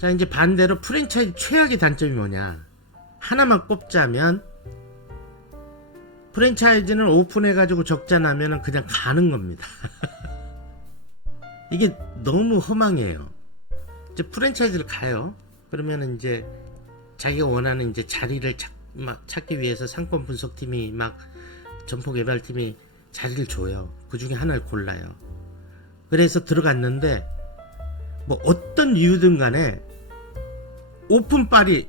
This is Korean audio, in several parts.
자, 이제 반대로 프랜차이즈 최악의 단점이 뭐냐? 하나만 꼽자면 프랜차이즈는 오픈해가지고 적자 나면은 그냥 가는 겁니다. 이게 너무 허망해요. 이제 프랜차이즈를 가요. 그러면 이제 자기가 원하는 이제 자리를 찾기 위해서 상권 분석팀이 막 점포 개발팀이 자리를 줘요. 그 중에 하나를 골라요. 그래서 들어갔는데 뭐 어떤 이유든 간에 오픈빨이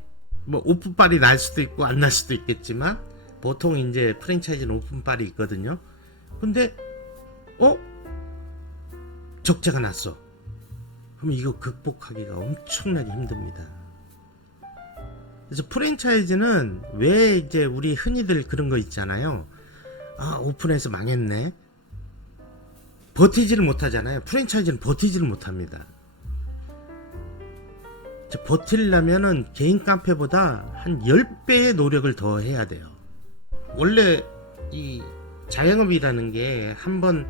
날 수도 있고 안 날 수도 있겠지만 보통 이제 프랜차이즈는 오픈빨이 있거든요. 근데 적자가 났어. 그럼 이거 극복하기가 엄청나게 힘듭니다. 그래서 프랜차이즈는 왜 이제 우리 흔히들 그런 거 있잖아요. 아, 오픈해서 망했네. 버티지를 못하잖아요. 프랜차이즈는 버티지를 못합니다. 버틸려면은 개인 카페보다 한 10배의 노력을 더 해야 돼요. 원래 이 자영업이라는 게 한번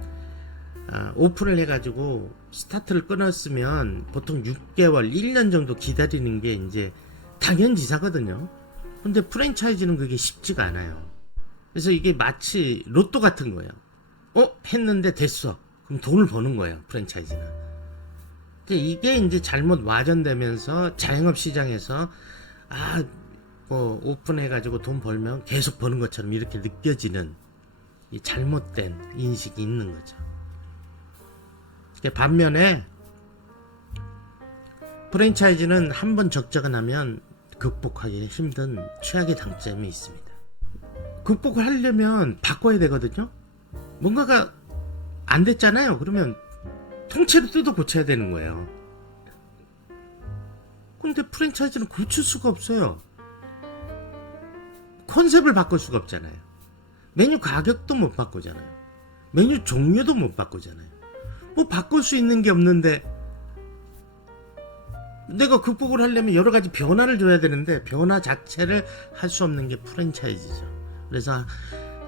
오픈을 해가지고 스타트를 끊었으면 보통 6개월, 1년 정도 기다리는 게 이제 당연지사거든요. 근데 프랜차이즈는 그게 쉽지가 않아요. 그래서 이게 마치 로또 같은 거예요. 했는데 됐어. 그럼 돈을 버는 거예요, 프랜차이즈는. 이게 이제 잘못 와전되면서 자영업 시장에서 오픈해가지고 돈 벌면 계속 버는 것처럼 이렇게 느껴지는 이 잘못된 인식이 있는 거죠. 반면에 프랜차이즈는 한번 적자가 나면 극복하기 힘든 최악의 단점이 있습니다. 극복을 하려면 바꿔야 되거든요. 뭔가가 안 됐잖아요. 그러면 통째로 뜯어 고쳐야 되는 거예요. 근데 프랜차이즈는 고칠 수가 없어요. 컨셉을 바꿀 수가 없잖아요. 메뉴 가격도 못 바꾸잖아요. 메뉴 종류도 못 바꾸잖아요. 뭐 바꿀 수 있는 게 없는데 내가 극복을 하려면 여러 가지 변화를 줘야 되는데 변화 자체를 할 수 없는 게 프랜차이즈죠. 그래서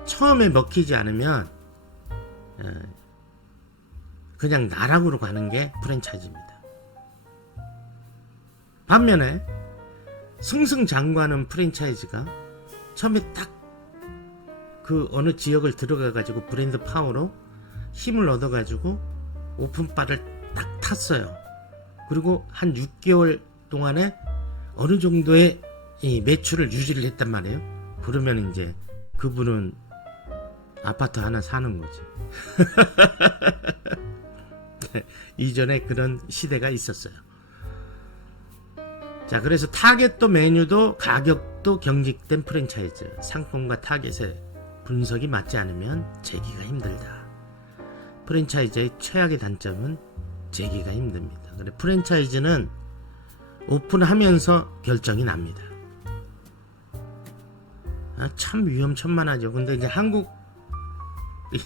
처음에 먹히지 않으면 그냥 나락으로 가는 게 프랜차이즈입니다. 반면에 승승장구하는 프랜차이즈가 처음에 딱 그 어느 지역을 들어가가지고 브랜드 파워로 힘을 얻어가지고 오픈바를 딱 탔어요. 그리고 한 6개월 동안에 어느 정도의 이 매출을 유지를 했단 말이에요. 그러면 이제 그분은 아파트 하나 사는 거지. 이전에 그런 시대가 있었어요. 자, 그래서 타겟도 메뉴도 가격도 경직된 프랜차이즈. 상품과 타겟의 분석이 맞지 않으면 재기가 힘들다. 프랜차이즈의 최악의 단점은 재기가 힘듭니다. 그래, 프랜차이즈는 오픈하면서 결정이 납니다. 참 위험천만하죠. 근데 이제 한국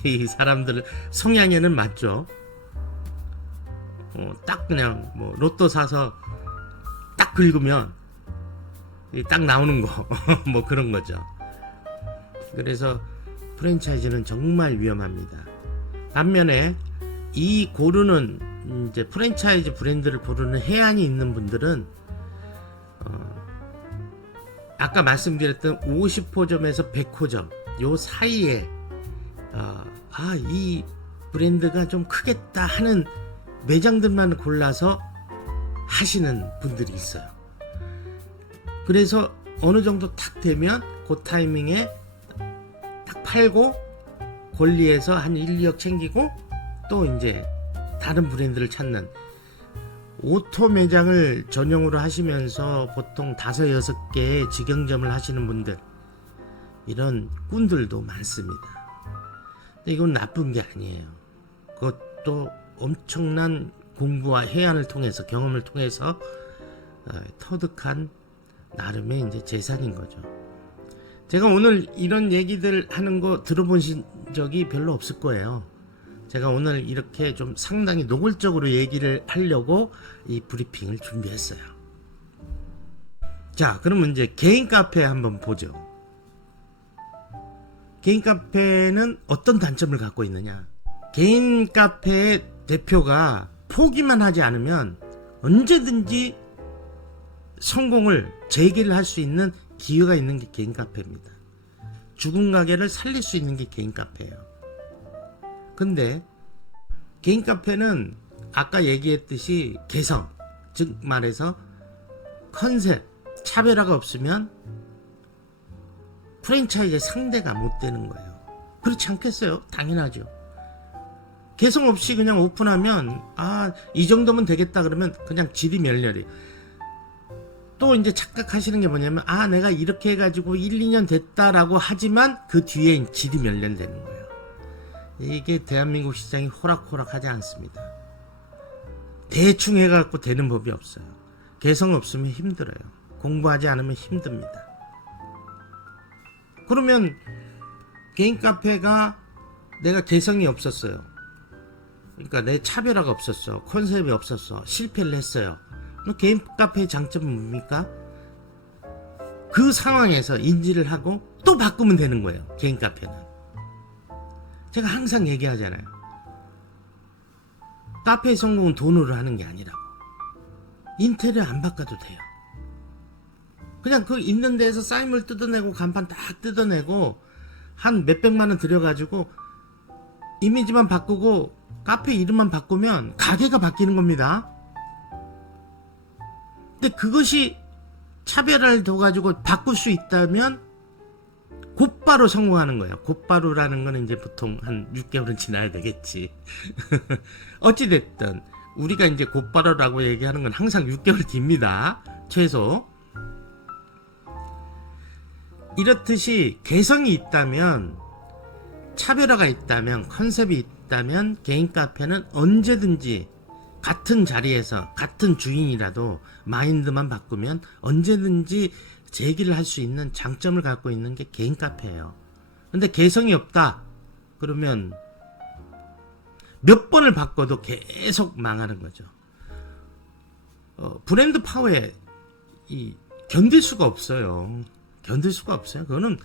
이 사람들 성향에는 맞죠. 딱 그냥 뭐 로또 사서 딱 긁으면 딱 나오는 거 뭐 그런 거죠. 그래서 프랜차이즈는 정말 위험합니다. 반면에 이 고르는 이제 프랜차이즈 브랜드를 고르는 해안이 있는 분들은 아까 말씀드렸던 50호점에서 100호점 요 사이에 이 브랜드가 좀 크겠다 하는 매장들만 골라서 하시는 분들이 있어요. 그래서 어느 정도 탁 되면 그 타이밍에 딱 팔고 권리에서 한 1, 2억 챙기고 또 이제 다른 브랜드를 찾는 오토 매장을 전용으로 하시면서 보통 5, 6개의 직영점을 하시는 분들, 이런 꾼들도 많습니다. 근데 이건 나쁜 게 아니에요. 그것도 엄청난 공부와 해안을 통해서, 경험을 통해서 터득한 나름의 이제 재산인 거죠. 제가 오늘 이런 얘기들 하는 거 들어보신 적이 별로 없을 거예요. 제가 오늘 이렇게 좀 상당히 노골적으로 얘기를 하려고 이 브리핑을 준비했어요. 자, 그러면 이제 개인 카페 한번 보죠. 개인 카페는 어떤 단점을 갖고 있느냐? 개인 카페의 대표가 포기만 하지 않으면 언제든지 성공을 재기를 할 수 있는 기회가 있는 게 개인 카페입니다. 죽은 가게를 살릴 수 있는 게 개인 카페예요. 근데 개인 카페는 아까 얘기했듯이 개성, 즉 말해서 컨셉, 차별화가 없으면 프랜차이즈의 상대가 못 되는 거예요. 그렇지 않겠어요? 당연하죠. 개성 없이 그냥 오픈하면 이 정도면 되겠다 그러면 그냥 지리멸렬이. 또 이제 착각하시는 게 뭐냐면 내가 이렇게 해가지고 1, 2년 됐다라고 하지만 그 뒤에 지리멸렬되는 거예요. 이게 대한민국 시장이 호락호락하지 않습니다. 대충 해갖고 되는 법이 없어요. 개성 없으면 힘들어요. 공부하지 않으면 힘듭니다. 그러면 개인 카페가 내가 개성이 없었어요. 그러니까 내 차별화가 없었어. 컨셉이 없었어. 실패를 했어요. 개인 카페의 장점은 뭡니까? 그 상황에서 인지를 하고 또 바꾸면 되는 거예요. 개인 카페는. 제가 항상 얘기하잖아요. 카페의 성공은 돈으로 하는 게 아니라고. 인테리어 안 바꿔도 돼요. 그냥 그 있는 데에서 사인물 뜯어내고 간판 딱 뜯어내고 한 몇백만 원 들여가지고 이미지만 바꾸고 카페 이름만 바꾸면 가게가 바뀌는 겁니다. 근데 그것이 차별화를 둬가지고 바꿀 수 있다면 곧바로 성공하는 거예요. 곧바로라는 거는 이제 보통 한 6개월은 지나야 되겠지. 어찌됐든 우리가 이제 곧바로라고 얘기하는 건 항상 6개월 뒤입니다. 최소. 이렇듯이 개성이 있다면, 차별화가 있다면, 컨셉이 있다면 개인 카페는 언제든지 같은 자리에서 같은 주인이라도 마인드만 바꾸면 언제든지 재기를 할 수 있는 장점을 갖고 있는 게 개인 카페예요. 근데 개성이 없다 그러면 몇 번을 바꿔도 계속 망하는 거죠. 브랜드 파워에 견딜 수가 없어요. 견딜 수가 없어요. 그거는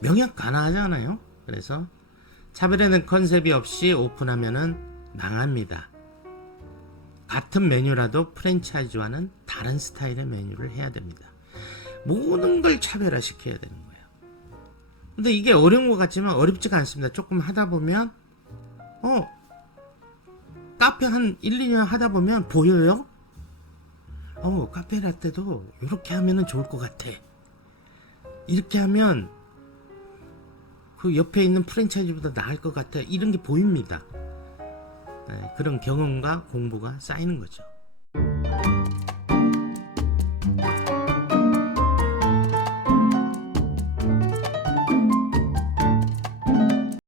명약 가나하잖아요. 그래서 차별화된 컨셉이 없이 오픈하면은 망합니다. 같은 메뉴라도 프랜차이즈와는 다른 스타일의 메뉴를 해야 됩니다. 모든 걸 차별화시켜야 되는 거예요. 근데 이게 어려운 것 같지만 어렵지가 않습니다. 조금 하다 보면 카페 한 1, 2년 하다 보면 보여요. 카페 라떼도 이렇게 하면 좋을 것 같아. 이렇게 하면 그 옆에 있는 프랜차이즈보다 나을 것 같아. 이런 게 보입니다. 그런 경험과 공부가 쌓이는 거죠.